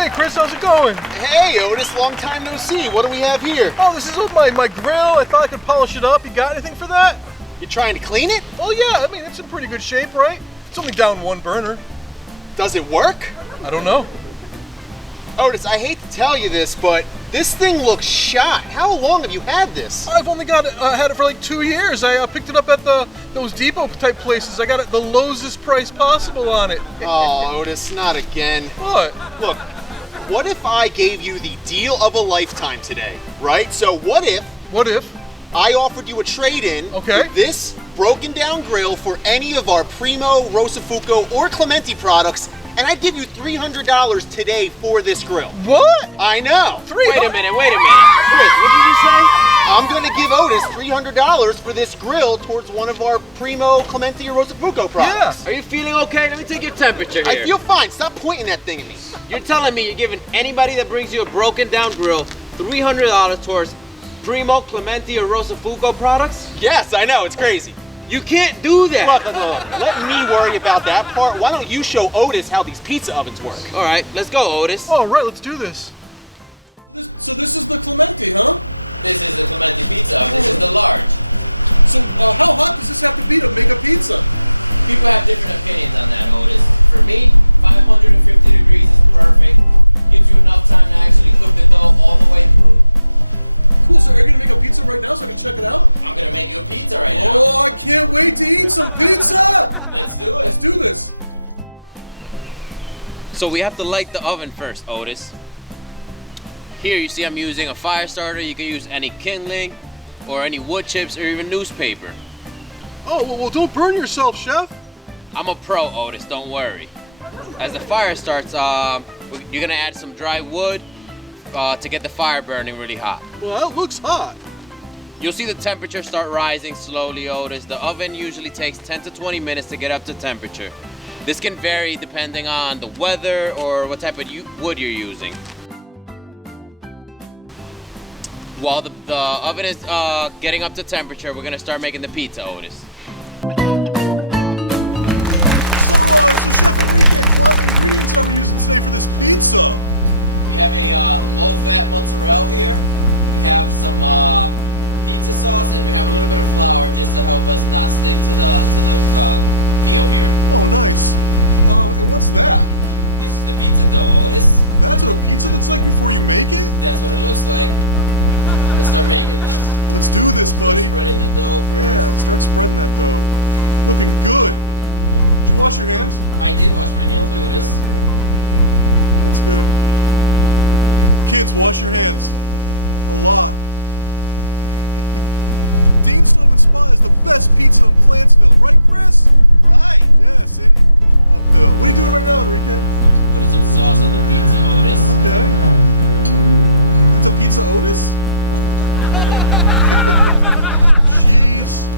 Hey Chris, how's it going? Hey Otis, long time no see. What do we have here? Oh, this is my grill. I thought I could polish it up. You got anything for that? You trying to clean it? Oh yeah, I mean, it's in pretty good shape, right? It's only down one burner. Does it work? I don't know. Otis, I hate to tell you this, but this thing looks shot. How long have you had this? I've only had it for like 2 years. I picked it up at those depot type places. I got it the lowest price possible on it. Oh, Otis, not again. What? Look, what if I gave you the deal of a lifetime today, right? So what if I offered you a trade-in Okay. for this broken down grill for any of our Primo, Rossofuoco, or Clementi products, and I'd give you $300 today for this grill? What? I know. Wait a minute. Chris, what did you say? I'm going to give Otis $300 for this grill towards one of our Primo, Clementi, or Rossofuoco products. Are you feeling okay? Let me take your temperature here. I feel fine. Stop pointing that thing at me. You're telling me you're giving anybody that brings you a broken down grill $300 towards Primo, Clementi, or Rossofuoco products? Yes, I know. It's crazy. You can't do that. Look. Let me worry about that part. Why don't you show Otis how these pizza ovens work? All right, let's go, Otis. All right, let's do this. So this is the Clementi, huh? This is the Clementi pizza. This is the large. So how hot does this have to be to make a pizza? People have different opinions on that, Otis. For me, 550 degrees is perfect. Gives you enough time to actually cook the dough all the way through. Cool, so are you gonna make a pizza right now so I can check it out? I'm gonna make you a pizza right now. Oh, I can't wait to eat some pizza! Let's do it. Let's do this. So we have to light the oven first, Otis. Here you see I'm using a fire starter. You can use any kindling or any wood chips or even newspaper. Oh, well don't burn yourself, chef. I'm a pro, Otis, don't worry. As the fire starts, you're gonna add some dry wood to get the fire burning really hot. Well, that looks hot. You'll see the temperature start rising slowly, Otis. The oven usually takes 10 to 20 minutes to get up to temperature. This can vary depending on the weather or what type of wood you're using. While the oven is getting up to temperature, we're gonna start making the pizza, Otis. So Chef Enrique, what ingredients are we using today for this pizza? We have a low-fat mozzarella here. We have some pizza sauce, and we have a little bit of flour just to help us not stick to the peel here. Oh, nice. And what's that? This is the pizza dough, Otis. That's what a pizza looks like before you make it? That's what it looks like. Let's start making this. Let's do this, buddy. Spreading the dough first. Yeah, start spreading that dough. Looking good. Did you wash your hands? I did wash my hands, Okay, Otis. That's good. Kids, wash your hands. A lot. Dean Stove and Spa is the best pizza in Plantsville, right, Chris? Right. Yeah, see? Uphill. What are you doing right now, Enrique? Putting some sauce on the pizza, Otis. Okay. It's a pizza Otis? Cheese.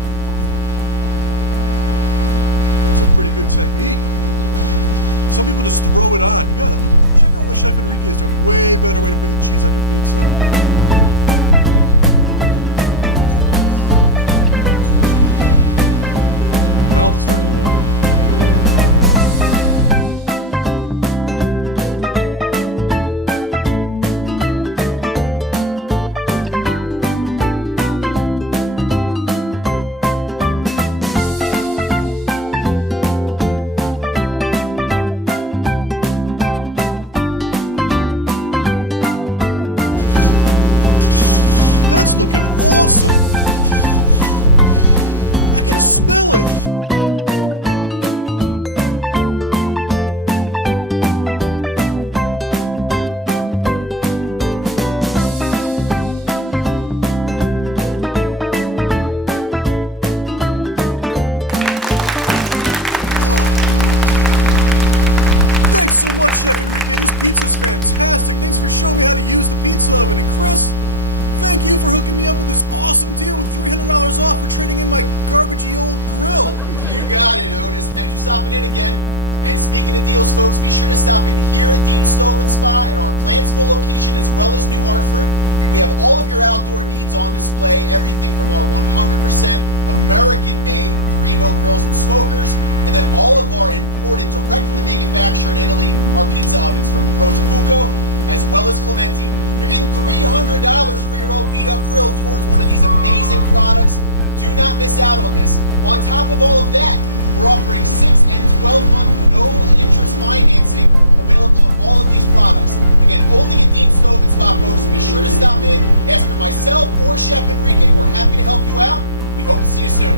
That's a pretty good technique. Some people just throw it on. You got it. Check out what Chef Enrique is doing. Way better way to put your cheese on your pizza. Mouth is starting to water. That's looking awesome! I can smell it! Thanks so much, Chef Enrique. This pizza's fantastic. Thanks for showing me how to use the pizza oven. And Chris, thank you for hooking me up with this awesome deal with $300 off for trading in my garbagey old grill. You got it, Otis. Thanks for stopping in again. And speaking of deals, folks, be sure to stop in here at Dean Stove and Spa in our Plantsville location as well as New Hartford. We have all of your outdoor needs on display, everything from our 100% American-made Primo Grills and Smokers, and then all of our imported direct from the manufacturer in Italy, our pizza ovens from Rossofuoco, as well as Clementi. You're getting $300 for your old beat-up grill towards one of these amazing products. Do not miss out on this. On top of all of that, we're offering 6 and 12-month no-interest financing available on all of these products. Again, only at Dean Stove and Spa, folks. Be sure to stop in, ask for myself or Chef Enrique. We're happy to help you out. We hope to see you soon.